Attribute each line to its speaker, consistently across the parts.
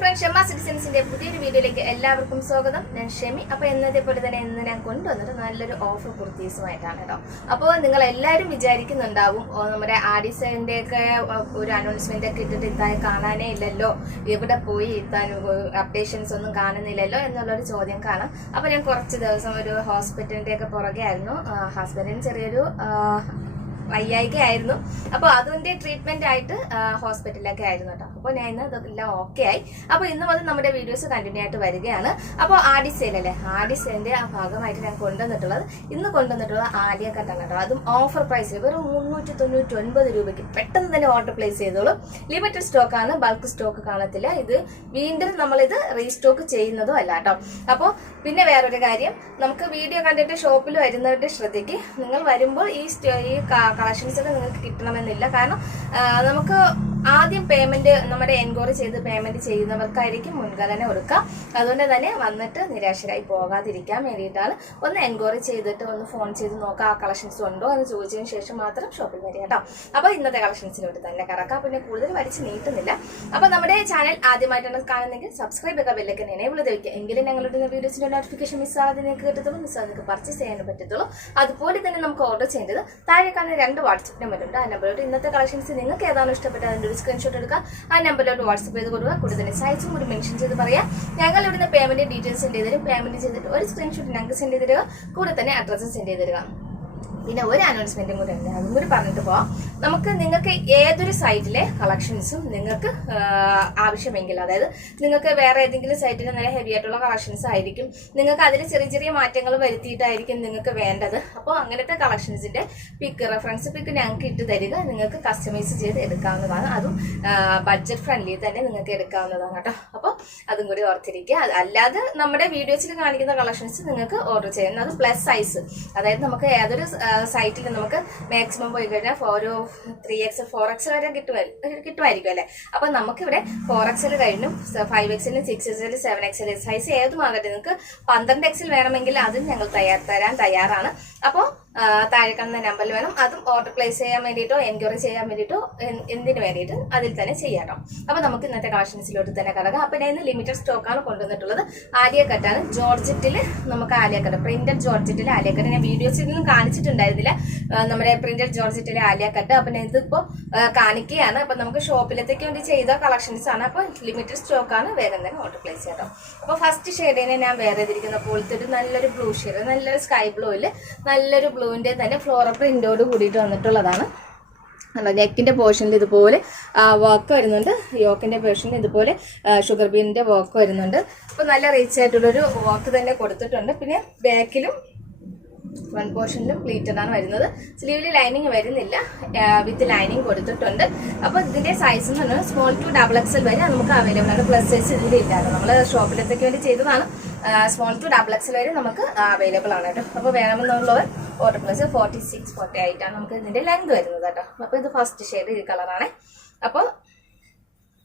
Speaker 1: Friends Shama സിറ്റിസൻസിന്റെ പുതിയൊരു വീഡിയോയിലേക്ക് എല്ലാവർക്കും സ്വാഗതം. ഞാൻ ഷെമി. അപ്പൊ എന്നതേ പോലെ തന്നെ ഇന്ന് ഞാൻ കൊണ്ടുവന്നത് നല്ലൊരു ഓഫർ കുർത്തീസുമായിട്ടാണ് കേട്ടോ. അപ്പോൾ നിങ്ങൾ എല്ലാവരും വിചാരിക്കുന്നുണ്ടാവും നമ്മുടെ ആഡിസന്റെ ഒക്കെ ഒരു അനൗൺസ്മെന്റ് ഒക്കെ ഇട്ടിട്ട് ഇത്തായി കാണാനേ ഇല്ലല്ലോ. എവിടെ പോയി ഇത്താൻ അപ്ഡേഷൻസ് ഒന്നും കാണുന്നില്ലല്ലോ എന്നുള്ളൊരു ചോദ്യം കാണാം. അപ്പൊ ഞാൻ കുറച്ച് ദിവസം ഒരു ഹോസ്പിറ്റലിന്റെ ഒക്കെ പുറകെ ആയിരുന്നു. ഹസ്ബൻഡിന് ചെറിയൊരു വയ്യായികയായിരുന്നു. അപ്പോൾ അതിന്റെ ട്രീറ്റ്മെന്റ് ആയിട്ട് ഹോസ്പിറ്റലിലൊക്കെ ആയിരുന്നു കേട്ടോ. അപ്പോൾ ഞാൻ ഇന്ന് ഇതെല്ലാം ഓക്കെ ആയി. അപ്പോൾ ഇന്ന് മുതൽ നമ്മുടെ വീഡിയോസ് കണ്ടിന്യൂ ആയിട്ട് വരികയാണ്. അപ്പോൾ ആഡി സെയിൽ അല്ലേ? ആഡി സെയിലിന്റെ ആ ഭാഗമായിട്ട് ഞാൻ കൊണ്ടുവന്നിട്ടുള്ളത് ഇന്ന് കൊണ്ടുവന്നിട്ടുള്ളത് ആലിയ കട്ടാണ് കേട്ടോ. അതും ഓഫർ പ്രൈസിൽ വെറും മുന്നൂറ്റി തൊണ്ണൂറ്റി ഒൻപത് രൂപയ്ക്ക് പെട്ടെന്ന് തന്നെ ഓർഡർ പ്ലേസ് ചെയ്തോളൂ. ലിമിറ്റഡ് സ്റ്റോക്ക് ആണ് ബൾക്ക് സ്റ്റോക്ക് കാണത്തില്ല. ഇത് വീണ്ടും നമ്മളിത് റീസ്റ്റോക്ക് ചെയ്യുന്നതും അല്ല കേട്ടോ. അപ്പോൾ പിന്നെ വേറൊരു കാര്യം നമുക്ക് വീഡിയോ കണ്ടിട്ട് ഷോപ്പിൽ വരുന്നവരുടെ ശ്രദ്ധയ്ക്ക് നിങ്ങൾ വരുമ്പോൾ ഈ ഈ കളക്ഷൻസ് ഒക്കെ നിങ്ങൾക്ക് കിട്ടണമെന്നില്ല. കാരണം നമുക്ക് ആദ്യം പേയ്മെന്റ് നമ്മുടെ എൻക്വയറി ചെയ്ത് പേയ്മെന്റ് ചെയ്യുന്നവർക്കായിരിക്കും മുൻഗണന കൊടുക്കുക. അതുകൊണ്ട് തന്നെ വന്നിട്ട് നിരാശരായി പോകാതിരിക്കാൻ വേണ്ടിയിട്ടാണ് ഒന്ന് എൻക്വയറി ചെയ്തിട്ട് ഒന്ന് ഫോൺ ചെയ്ത് നോക്കുക ആ കളക്ഷൻസ് ഉണ്ടോ എന്ന് ചോദിച്ചതിന് ശേഷം മാത്രം ഷോപ്പിൽ വരിക കേട്ടോ. അപ്പോൾ ഇന്നത്തെ കളക്ഷൻസിലോട്ട് തന്നെ കറക്കാം പിന്നെ കൂടുതൽ വലിച്ച് നീട്ടുന്നില്ല. അപ്പോൾ നമ്മുടെ ചാനൽ ആദ്യമായിട്ടാണ് കാണുന്നെങ്കിൽ സബ്സ്ക്രൈബ് ചെയ്യുക ബെല്ലൊക്കെ എനേബിൾ വയ്ക്കുക എങ്കിലും ഞങ്ങളുടെ വീഡിയോസിന്റെ നോട്ടിഫിക്കേഷൻ മിസ്സാകാതെ നിങ്ങൾക്ക് കിട്ടത്തുള്ളൂ മിസ്സാതെ നിങ്ങൾക്ക് പർച്ചേസ് ചെയ്യാൻ പറ്റത്തുള്ളൂ. അതുപോലെ തന്നെ നമുക്ക് ഓർഡർ ചെയ്യേണ്ടത് താഴെ കാണുന്ന രണ്ട് വാട്സപ്പ് നമ്പർ ഉണ്ട്. ആ നമ്പറിലോട്ട് ഇന്നത്തെ കളക്ഷൻസ് നിങ്ങൾക്ക് ഏതാണോ ഇഷ്ടപ്പെട്ടത് അതിന്റെ ഒരു സ്ക്രീൻഷോട്ട് എടുക്കുക. ആ നമ്പറിലോട്ട് വാട്സപ്പ് ചെയ്ത് കൊടുക്കുക കൂടുതൽ സൈസും കൂടി മെൻഷൻ ചെയ്ത് പറയാം. ഞങ്ങൾ ഇവിടുന്ന് പേയ്മെന്റ് ഡീറ്റെയിൽസ് സെൻഡ് ചെയ്ത് തരും. പേയ്മെന്റ് ചെയ്തിട്ട് ഒരു സ്ക്രീൻഷോട്ട് ഞങ്ങൾക്ക് സെൻഡ് ചെയ്ത് തരിക. കൂടെ തന്നെ അഡ്രസ്സും സെൻഡ് ചെയ്ത് തരിക. പിന്നെ ഒരു അനൗൺസ്മെന്റും കൂടെ ഉണ്ട്. അതും കൂടി പറഞ്ഞിട്ട് പോവാം. നമുക്ക് നിങ്ങൾക്ക് ഏതൊരു സൈറ്റിലെ കളക്ഷൻസും നിങ്ങൾക്ക് ആവശ്യമെങ്കിൽ അതായത് നിങ്ങൾക്ക് വേറെ ഏതെങ്കിലും സൈറ്റിൽ നല്ല ഹെവി ആയിട്ടുള്ള കളക്ഷൻസ് ആയിരിക്കും. നിങ്ങൾക്ക് അതിൽ ചെറിയ ചെറിയ മാറ്റങ്ങൾ വരുത്തിയിട്ടായിരിക്കും നിങ്ങൾക്ക് വേണ്ടത്. അപ്പോൾ അങ്ങനത്തെ കളക്ഷൻസിന്റെ പിക്ക് റെഫറൻസ് പിക്ക് ഞങ്ങൾക്ക് ഇട്ട് തരിക. നിങ്ങൾക്ക് കസ്റ്റമൈസ് ചെയ്ത് എടുക്കാവുന്നതാണ്. അതും ബഡ്ജറ്റ് ഫ്രണ്ട്ലി തന്നെ നിങ്ങൾക്ക് എടുക്കാവുന്നതാണ് കേട്ടോ. അപ്പോൾ അതും കൂടി ഓർത്തിരിക്കുക. അല്ലാതെ നമ്മുടെ വീഡിയോസിൽ കാണിക്കുന്ന കളക്ഷൻസ് നിങ്ങൾക്ക് ഓർഡർ ചെയ്യാം അത് പ്ലസ് സൈസ് അതായത് നമുക്ക് ഏതൊരു സൈറ്റിൽ നമുക്ക് മാക്സിമം പോയി കഴിഞ്ഞാൽ ഒരു ത്രീ എക്സ് ഫോർ എക്സ് വരെ കിട്ടുമല്ലോ കിട്ടുമായിരിക്കും അല്ലേ? അപ്പൊ നമുക്കിവിടെ ഫോർ എക്സിൽ കഴിഞ്ഞും. ഫൈവ് എക്സിലും സിക്സ് എക്സിൽ സെവൻ എക്സിൽ സൈസ് ഏതുമാകട്ടെ നിങ്ങൾക്ക് പന്ത്രണ്ട് എക്സിൽ വേണമെങ്കിൽ അതും ഞങ്ങൾ തയ്യാർ തരാൻ തയ്യാറാണ്. അപ്പോൾ താഴെ കാണുന്ന നമ്പറിൽ വേണം. അതും ഓർഡർ പ്ലേസ് ചെയ്യാൻ വേണ്ടിയിട്ടോ എൻക്വയറി ചെയ്യാൻ വേണ്ടിയിട്ടോ എന്തിനു വേണ്ടിയിട്ട് അതിൽ തന്നെ ചെയ്യാട്ടോ അപ്പൊ നമുക്ക് ഇന്നത്തെ കളക്ഷൻസിലോട്ട് തന്നെ കിടക്കാം. അപ്പൊ ഞാൻ ഇന്ന് ലിമിറ്റഡ് സ്റ്റോക്കാണ് കൊണ്ടുവന്നിട്ടുള്ളത്. ആലിയക്കട്ടാണ്. ജോർജറ്റിൽ നമുക്ക് ആലിയക്കട്ട് പ്രിന്റഡ് ജോർജറ്റിൽ ആലിയക്കട്ട്. ഞാൻ വീഡിയോസിലും കാണിച്ചിട്ടുണ്ടായിരുന്നില്ല. നമ്മുടെ പ്രിന്റഡ് ജോർജറ്റിലെ ആലിയക്കട്ട്. അപ്പൊ ഞാൻ ഇതിപ്പോ ആ, കാണിക്കുകയാണ്. അപ്പൊ നമുക്ക് ഷോപ്പിലത്തേക്ക് വേണ്ടി ചെയ്ത കളക്ഷൻസ് ആണ്. അപ്പോൾ ലിമിറ്റഡ് സ്റ്റോക്ക് ആണ്. വേഗം തന്നെ ഓർഡർ പ്ലേസ് ചെയ്യാട്ടോ അപ്പോൾ ഫസ്റ്റ് ഷെയ്ഡിനെ ഞാൻ വേറെ ഇതിരിക്കുന്ന. പോലത്തെ ഒരു നല്ലൊരു ബ്ലൂ ഷെയ്ഡ് നല്ലൊരു സ്കൈ ബ്ലൂവിൽ നല്ലൊരു ബ്ലൂവിന്റെ തന്നെ ഫ്ലോറ പ്രിന്റോട് കൂടിയിട്ട് വന്നിട്ടുള്ളതാണ്. അല്ല നെക്കിന്റെ പോർഷനിൽ ഇതുപോലെ വർക്ക് വരുന്നുണ്ട്. യോക്കിന്റെ പോർഷനിൽ ഇതുപോലെ ഷുഗർ ബീനിന്റെ വർക്ക് വരുന്നുണ്ട്. അപ്പോൾ നല്ല റീച്ച് ആയിട്ടുള്ളൊരു വർക്ക് തന്നെ കൊടുത്തിട്ടുണ്ട്. പിന്നെ ബാക്കിലും വൺ പോർഷനിലും പ്ലീറ്റഡാണ് വരുന്നത്. സ്ലീവിൽ ലൈനിങ് വരുന്നില്ല. വിത്ത് ലൈനിങ് കൊടുത്തിട്ടുണ്ട്. അപ്പോൾ ഇതിന്റെ സൈസ് എന്ന് പറഞ്ഞാൽ സ്മോൾ ടു ഡബിൾ എക്സൽ വരെ നമുക്ക് അവൈലബിൾ ആണ്. പ്ലസ് സൈസ് ഇല്ലാതെ നമ്മൾ ഷോപ്പിലത്തേക്ക് വേണ്ടി ചെയ്തതാണ്. സ്മോൾ ടു ഡബിൾ എക്സൽ വരെ നമുക്ക് അവൈലബിൾ ആണ് കേട്ടോ. അപ്പോൾ വേണമെന്നുള്ളവർ order plus forty six forty ആയിട്ടാണ് നമുക്ക് ഇതിന്റെ ലെങ്ത് വരുന്നത് കേട്ടോ. അപ്പോൾ ഇത് ഫസ്റ്റ് ഷെയ്ഡ് ഈ കളറാണ് അപ്പോൾ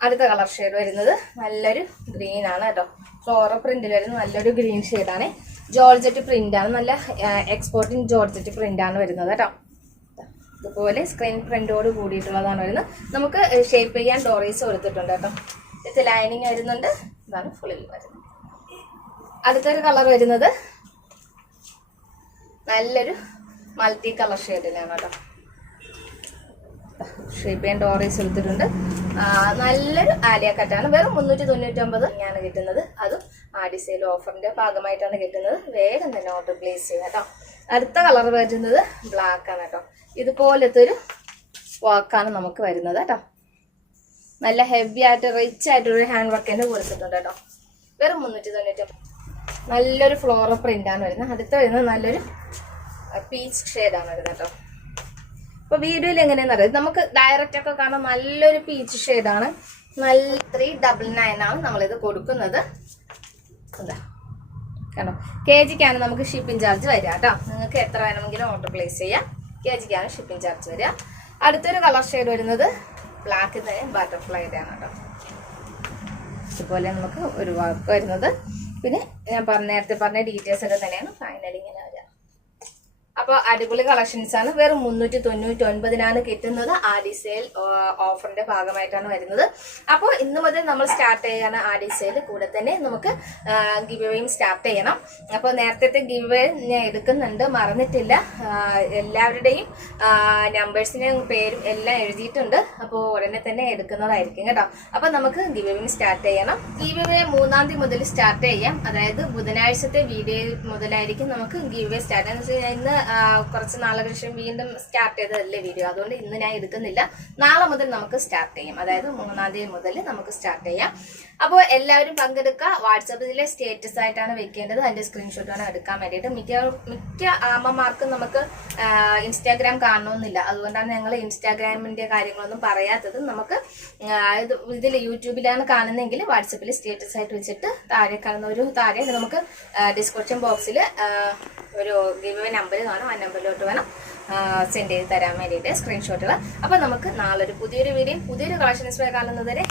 Speaker 1: അടുത്ത കളർ ഷെയ്ഡ് വരുന്നത് നല്ലൊരു ഗ്രീൻ ആണ് കേട്ടോ. ഫ്ലോറ പ്രിന്റിൽ വരുന്ന നല്ലൊരു ഗ്രീൻ ഷെയ്ഡാണ് ജോർജറ്റ് പ്രിന്റ് ആണ്. നല്ല എക്സ്പോർട്ടിങ് ജോർജറ്റ് പ്രിന്റ് ആണ് വരുന്നത് കേട്ടോ. ഇതുപോലെ സ്ക്രീൻ പ്രിന്റോട് കൂടിയിട്ടുള്ളതാണ് വരുന്നത്. നമുക്ക് ഷേപ്പ് ചെയ്യാൻ ഡോറീസ് കൊടുത്തിട്ടുണ്ട് കേട്ടോ. ഇത് ലൈനിങ് വരുന്നുണ്ട്. ഇതാണ് ഫുള്ളിൽ വരുന്നത്. അടുത്തൊരു കളർ വരുന്നത് നല്ലൊരു മൾട്ടി കളർ ഷെയ്ഡിലാണ് കേട്ടോ. ഷേപ്പ് ചെയ്യാൻ ഡോറീസ് എടുത്തിട്ടുണ്ട്. നല്ലൊരു ആലിയ കട്ടാണ് വെറും മുന്നൂറ്റി തൊണ്ണൂറ്റൊമ്പത് ആണ് കിട്ടുന്നത്. അതും ആടി സെയിൽ ഓഫറിന്റെ ഭാഗമായിട്ടാണ് കിട്ടുന്നത്. വേഗം തന്നെ ഓർഡർ പ്ലേസ് ചെയ്യാം കേട്ടോ. അടുത്ത കളർ വരുന്നത് ബ്ലാക്ക് ആണ് കേട്ടോ. ഇതുപോലത്തെ ഒരു വർക്കാണ് നമുക്ക് വരുന്നത് കേട്ടോ. നല്ല ഹെവി ആയിട്ട് റിച്ച് ആയിട്ടൊരു ഹാൻഡ് വർക്ക് തന്നെ കൊടുത്തിട്ടുണ്ട് കേട്ടോ. വെറും മുന്നൂറ്റി തൊണ്ണൂറ്റൊമ്പത് നല്ലൊരു ഫ്ലോറൽ പ്രിന്റ് ആണ് വരുന്നത്. അടുത്ത വരുന്നത് നല്ലൊരു പീച്ച് ഷെയ്ഡാണ് വരുന്നത് കേട്ടോ. അപ്പൊ വീഡിയോയിൽ എങ്ങനെയാന്ന് അറിയാം? നമുക്ക് ഡയറക്റ്റ് ഒക്കെ കാണാൻ നല്ലൊരു പീച്ച് ഷെയ്ഡാണ് നല്ല ത്രീ ഡബിൾ നയൻ ആണ് നമ്മളിത് കൊടുക്കുന്നത്. കണ്ടോ? കെ ജിക്കാണ് നമുക്ക് ഷിപ്പിംഗ് ചാർജ് വരിക കേട്ടോ. നിങ്ങൾക്ക് എത്ര വേണമെങ്കിലും ഓർഡർ പ്ലേസ് ചെയ്യാം. കെ ജിക്കാണ് ഷിപ്പിംഗ് ചാർജ് വരിക. അടുത്തൊരു കളർ ഷെയ്ഡ് വരുന്നത് ബ്ലാക്ക് ബട്ടർഫ്ലൈയുടെ ആണ് കേട്ടോ. ഇതുപോലെ നമുക്ക് ഒരു വർക്ക് വരുന്നത്. പിന്നെ ഞാൻ പറഞ്ഞ നേരത്തെ പറഞ്ഞ ഡീറ്റെയിൽസ് ഒക്കെ തന്നെയാണ്. ഫൈനലി ഇങ്ങനെ വരിക അപ്പോൾ അടിപൊളി കളക്ഷൻസ് ആണ്. വെറും മുന്നൂറ്റി തൊണ്ണൂറ്റി ഒൻപതിനാണ് കിട്ടുന്നത് ആഡി സെയിൽ ഓഫറിന്റെ ഭാഗമായിട്ടാണ് വരുന്നത്. അപ്പോൾ ഇന്ന് മുതൽ നമ്മൾ സ്റ്റാർട്ട് ചെയ്യാണ് ആഡി സെയിൽ കൂടെ തന്നെ നമുക്ക് ഗിവ് സ്റ്റാർട്ട് ചെയ്യണം. അപ്പോൾ നേരത്തെ ഗിവ് ഞാൻ എടുക്കുന്നുണ്ട്. മറന്നിട്ടില്ല. എല്ലാവരുടെയും നമ്പേഴ്സിനെയും പേരും എല്ലാം എഴുതിയിട്ടുണ്ട്. അപ്പോൾ ഉടനെ തന്നെ എടുക്കുന്നതായിരിക്കും കേട്ടോ. അപ്പോൾ നമുക്ക് ഗിവ് സ്റ്റാർട്ട് ചെയ്യണം. ഗിവ് മൂന്നാം തീയതി മുതൽ സ്റ്റാർട്ട് ചെയ്യാം. അതായത് ബുധനാഴ്ചത്തെ വീഡിയോ മുതലായിരിക്കും നമുക്ക് ഗിവ് സ്റ്റാർട്ട് ചെയ്യാം കുറച്ച് നാളുകൾക്ക് ശേഷം വീണ്ടും സ്റ്റാർട്ട് ചെയ്തതല്ലേ വീഡിയോ അതുകൊണ്ട് ഇന്ന് ഞാൻ എടുക്കുന്നില്ല. നാളെ മുതൽ നമുക്ക് സ്റ്റാർട്ട് ചെയ്യാം. അതായത് മൂന്നാം തീയതി മുതൽ നമുക്ക് സ്റ്റാർട്ട് ചെയ്യാം. അപ്പോൾ എല്ലാവരും പങ്കെടുക്കുക. വാട്സപ്പിലെ സ്റ്റേറ്റസ് ആയിട്ടാണ് വെക്കേണ്ടത്. അതിന്റെ സ്ക്രീൻഷോട്ട് ആണ് എടുക്കാൻ വേണ്ടിയിട്ട്. മിക്ക മിക്ക അമ്മമാർക്കും നമുക്ക് ഇൻസ്റ്റാഗ്രാം കാണണമെന്നില്ല. അതുകൊണ്ടാണ് ഞങ്ങൾ ഇൻസ്റ്റാഗ്രാമിന്റെ കാര്യങ്ങളൊന്നും പറയാത്തത്. നമുക്ക് ഇത് ഇതിൽ യൂട്യൂബിലാണ് കാണുന്നതെങ്കിൽ വാട്സപ്പിൽ സ്റ്റേറ്റസ് ആയിട്ട് വെച്ചിട്ട് താഴെ കാണുന്ന ഒരു താഴെ നമുക്ക് ഡിസ്ക്രിപ്ഷൻ ബോക്സിൽ ഒരു ഗിവ് നമ്പർ കാണും ആ നമ്പറിലോട്ട് വേണം സെൻഡ് ചെയ്ത് തരാൻ വേണ്ടിയിട്ട് സ്ക്രീൻഷോട്ടുകൾ അപ്പോൾ നമുക്ക് നാളെ ഒരു പുതിയൊരു വീഡിയോ പുതിയൊരു കളക്ഷൻസ് കാണുന്നതുവരെ